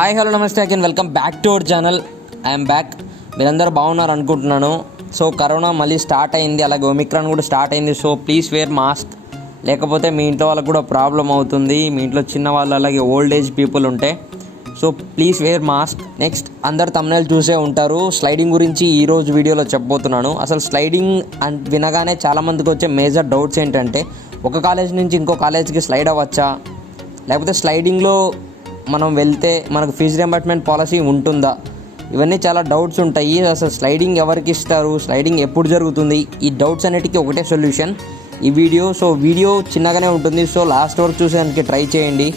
Hi hello నమస్తే again welcome back to our channel. I'm back. మీరందరూ బాగున్నారు అనుకుంటున్నాను. సో కరోనా మళ్ళీ స్టార్ట్ అయింది, అలాగే ఒమిక్రాన్ కూడా స్టార్ట్ అయింది. సో ప్లీజ్ వేర్ మాస్క్, లేకపోతే మీ ఇంట్లో వాళ్ళకు కూడా ప్రాబ్లం అవుతుంది. మీ ఇంట్లో చిన్న వాళ్ళు అలాగే ఓల్డ్ ఏజ్ పీపుల్ ఉంటే so please wear mask. Next అందరు తమ్నైల్ చూసే ఉంటారు, స్లైడింగ్ గురించి ఈరోజు వీడియోలో చెప్పబోతున్నాను. అసలు స్లైడింగ్ వినగానే చాలామందికి వచ్చే మేజర్ డౌట్స్ ఏంటంటే, ఒక కాలేజ్ నుంచి ఇంకో కాలేజ్కి స్లైడ్ అవ్వచ్చా, లేకపోతే స్లైడింగ్లో మనం వెళ్తే మనకు ఫీజు రియంబర్స్మెంట్ పాలసీ ఉంటుందా, ఇవన్నీ చాలా డౌట్స్ ఉంటాయి. అసలు స్లైడింగ్ ఎవరికి ఇస్తారు, స్లైడింగ్ ఎప్పుడు జరుగుతుంది, ఈ డౌట్స్ అన్నిటికీ ఒకటే సొల్యూషన్ ఈ వీడియో. సో వీడియో చిన్నగానే ఉంటుంది, సో లాస్ట్ వరకు చూసేదానికి ట్రై చేయండి.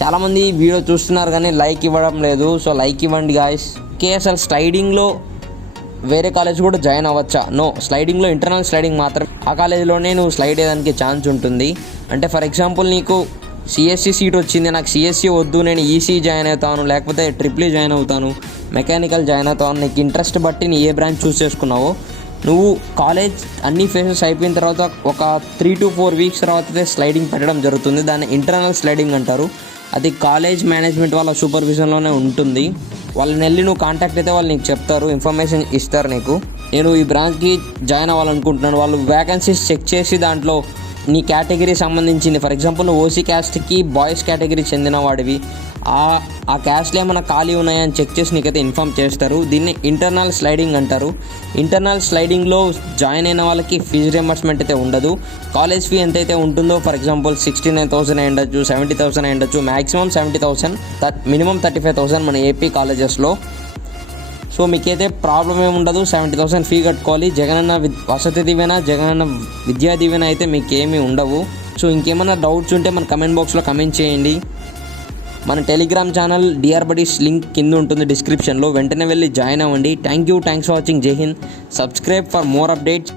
చాలామంది వీడియో చూస్తున్నారు కానీ లైక్ ఇవ్వడం లేదు, సో లైక్ ఇవ్వండి గాయస్. ఓకే, అసలు స్లైడింగ్లో వేరే కాలేజ్ కూడా జాయిన్ అవ్వచ్చా? నో, స్లైడింగ్లో ఇంటర్నల్ స్లైడింగ్ మాత్రం, ఆ కాలేజీలోనే నువ్వు స్లైడ్ అయ్యేదానికి ఛాన్స్ ఉంటుంది. అంటే ఫర్ ఎగ్జాంపుల్ నీకు సిఎస్సి సీట్ వచ్చింది, నాకు సిఎస్సి వద్దు, నేను ఈసీ జాయిన్ అవుతాను, లేకపోతే ట్రిపుల్ జాయిన్ అవుతాను, మెకానికల్ జాయిన్ అవుతాను, నీకు ఇంట్రెస్ట్ బట్టి నీ ఏ బ్రాంచ్ చూస్ చేసుకున్నావో, నువ్వు కాలేజ్ అన్ని ఫేసెస్ అయిపోయిన తర్వాత ఒక 3 to 4 weeks తర్వాత స్లైడింగ్ పెట్టడం జరుగుతుంది. దాన్ని ఇంటర్నల్ స్లైడింగ్ అంటారు. అది కాలేజ్ మేనేజ్మెంట్ వాళ్ళ సూపర్విజన్లోనే ఉంటుంది. వాళ్ళని వెళ్ళి నువ్వు కాంటాక్ట్ అయితే వాళ్ళు నీకు చెప్తారు, ఇన్ఫర్మేషన్ ఇస్తారు నీకు. నేను ఈ బ్రాంచ్కి జాయిన్ అవ్వాలనుకుంటున్నాను, వాళ్ళు వ్యాకెన్సీస్ చెక్ చేసి దాంట్లో నీ కేటగిరీ సంబంధించింది, ఫర్ ఎగ్జాంపుల్ నువ్వు ఓసీ క్యాస్ట్కి బాయ్స్ కేటగిరీ చెందిన వాడివి, ఆ క్యాస్ట్లో ఏమైనా ఖాళీ ఉన్నాయని చెక్ చేసి నీకైతే ఇన్ఫామ్ చేస్తారు. దీన్ని ఇంటర్నల్ స్లైడింగ్ అంటారు. ఇంటర్నల్ స్లైడింగ్లో జాయిన్ అయిన వాళ్ళకి ఫీజు రియంబర్స్మెంట్ అయితే ఉండదు. కాలేజ్ ఫీ ఎంతైతే ఉంటుందో, ఫర్ ఎగ్జాంపుల్ 69,000 అయి ఉండొచ్చు, 70,000 అయి ఉండొచ్చు, మ్యాక్సిమం 70,000, మినిమం 35,000 మన ఏపీ కాలేజెస్లో. సో మీకైతే ప్రాబ్లం ఏమి ఉండదు, 70,000 ఫీ కట్టుకోవాలి. జగనన్న వసతి దీవెన, జగనన్న విద్యా దీవెన అయితే మీకు ఏమీ ఉండవు. సో ఇంకేమైనా డౌట్స్ ఉంటే మన కమెంట్ బాక్స్లో కమెంట్ చేయండి. మన Telegram channel DR buddies link కింద ఉంటుంది డిస్క్రిప్షన్లో, వెంటనే వెళ్ళి జాయిన్ అవ్వండి. Thanks for watching. జై Hind. Subscribe for more updates.